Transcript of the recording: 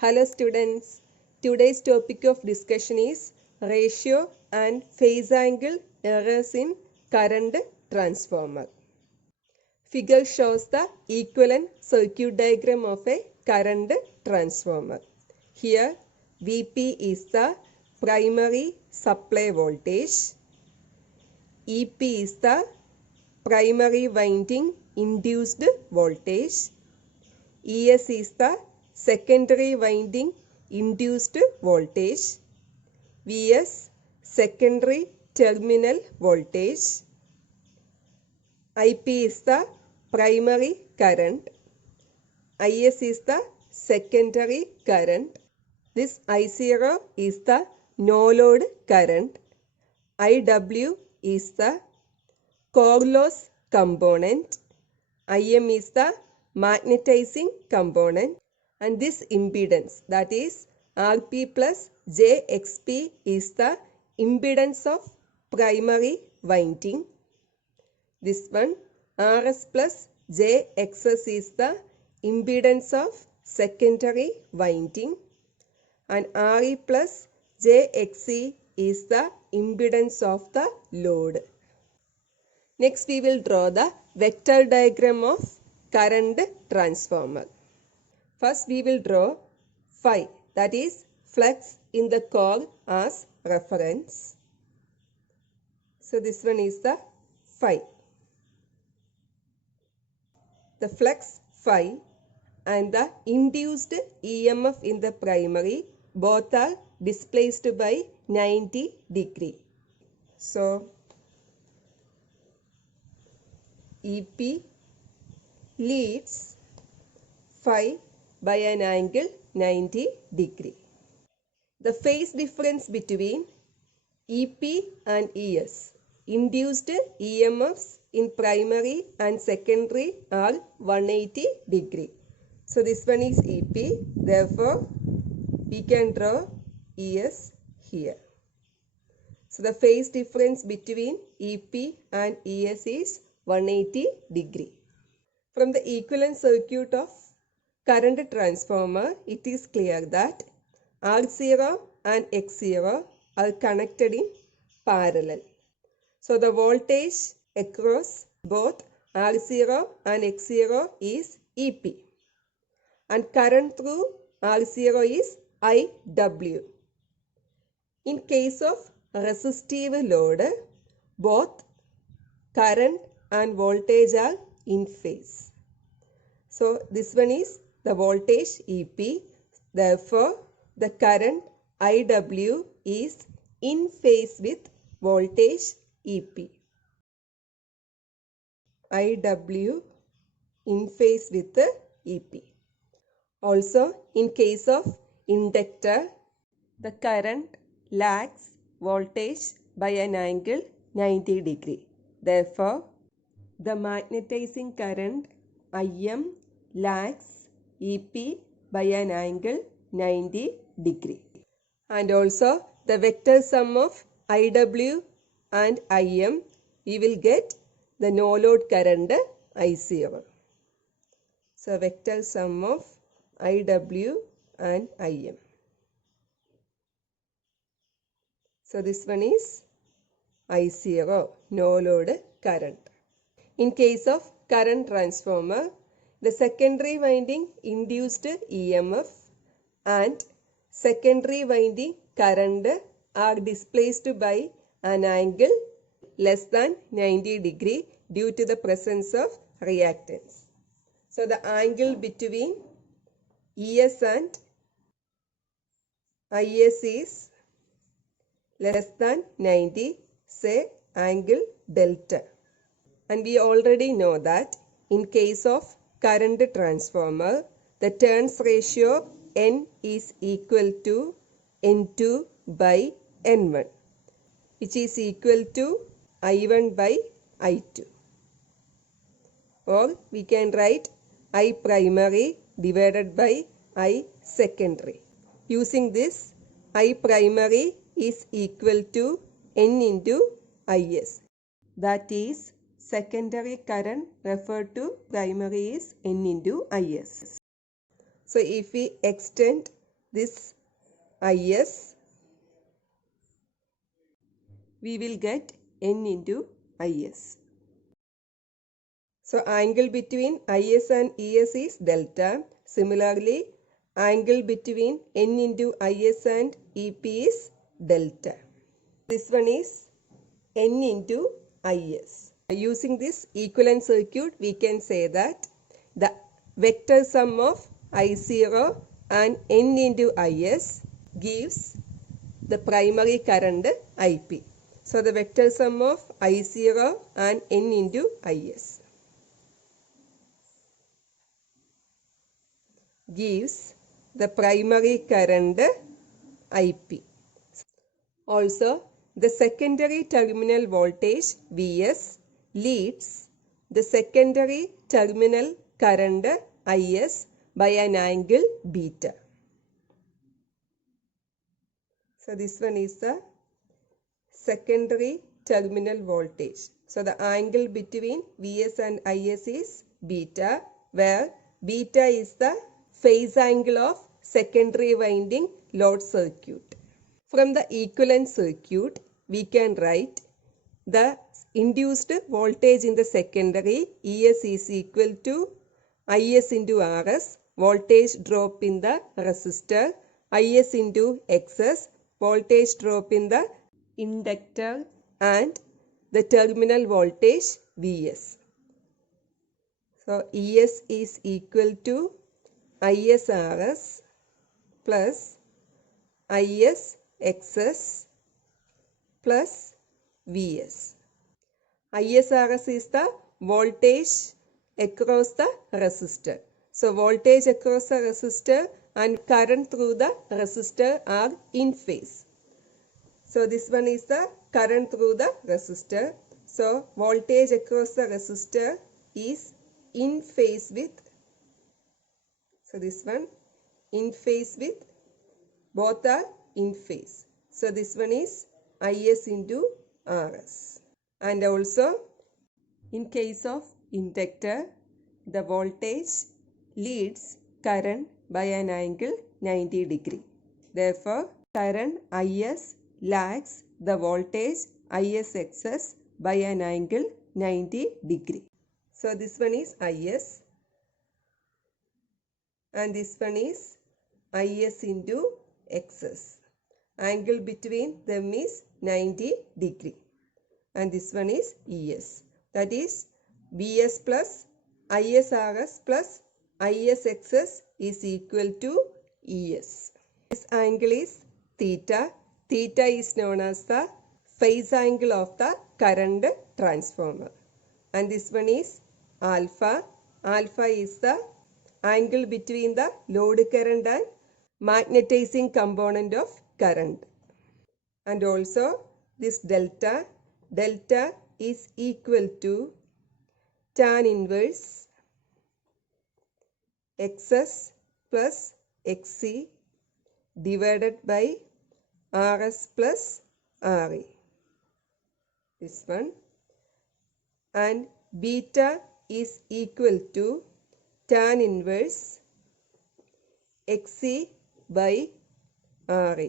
Hello students, today's topic of discussion is ratio and phase angle errors in current transformer. Figure shows the equivalent circuit diagram of a current transformer. Here Vp is the primary supply voltage, Ep is the primary winding induced voltage, Es is the secondary winding induced voltage, Vs secondary terminal voltage, Ip is the primary current, Is is the secondary current, this I0 is the no load current, Iw is the core loss component, Im is the magnetizing component, and this impedance, that is Rp plus Jxp, is the impedance of primary winding. This one Rs plus Jxs is the impedance of secondary winding, and Re plus Jxe is the impedance of the load. Next we will draw the vector diagram of current transformer. First we will draw phi, that is flux in the core, as reference. So this one is the phi. The flux phi and the induced EMF in the primary both are displaced by 90 degree. So Ep leads phi by an angle 90 degree. The phase difference between Ep and Es, induced EMFs in primary and secondary, are 180 degree. So this one is Ep, therefore we can draw Es here. So the phase difference between Ep and Es is 180 degree. From the equivalent circuit of current transformer, it is clear that R0 and X0 are connected in parallel. So the voltage across both R0 and X0 is Ep, and current through R0 is Iw. In case of resistive load, both current and voltage are in phase. So this one is the voltage Ep, therefore the current Iw is in phase with voltage Ep. Iw in phase with the Ep. Also in case of inductor, the current lags voltage by an angle 90 degree. Therefore, the magnetizing current Im lags Ep by an angle 90 degree. And also the vector sum of Iw and Im, we will get the no load current I0. So vector sum of Iw and Im. So this one is I0, no load current. In case of current transformer, the secondary winding induced EMF and secondary winding current are displaced by an angle less than 90 degree due to the presence of reactance. So the angle between Es and Is is less than 90, say angle delta. And we already know that in case of current transformer, the turns ratio N is equal to N2 by N1, which is equal to I1 by I2. Or we can write I primary divided by I secondary. Using this, I primary is equal to N into Is. That is, secondary current referred to primary is N into Is. So if we extend this IS, we will get N into IS. So angle between IS and ES is delta. Similarly, angle between N into IS and EP is delta. This one is N into IS. Using this equivalent circuit, we can say that the vector sum of I0 and N into IS gives the primary current IP. So the vector sum of I0 and N into IS gives the primary current IP. Also, the secondary terminal voltage Vs leads the secondary terminal current Is by an angle beta. So this one is the secondary terminal voltage. So the angle between Vs and Is is beta, where beta is the phase angle of secondary winding load circuit. From the equivalent circuit, we can write the induced voltage in the secondary Es is equal to Is into Rs, voltage drop in the resistor, Is into Xs, voltage drop in the inductor, and the terminal voltage Vs. So Es is equal to Is Rs plus Is Xs plus Vs. ISRS is the voltage across the resistor. So voltage across the resistor and current through the resistor are in phase. So this one is the current through the resistor. So voltage across the resistor is in phase with, so this one in phase with, both are in phase. So this one is Is into Rs. And also, in case of inductor, the voltage leads current by an angle 90 degree. Therefore, current Is lags the voltage Isxs by an angle 90 degree. So this one is Is and this one is Is into Xs. Angle between them is 90 degree. And this one is Es. That is Vs plus ISRs plus Isxs is equal to Es. This angle is theta. Theta is known as the phase angle of the current transformer. And this one is alpha. Alpha is the angle between the load current and magnetizing component of current. And also this delta. Delta is equal to tan inverse Xs plus Xc divided by Rs plus Ra. This one. And beta is equal to tan inverse Xc by Ra.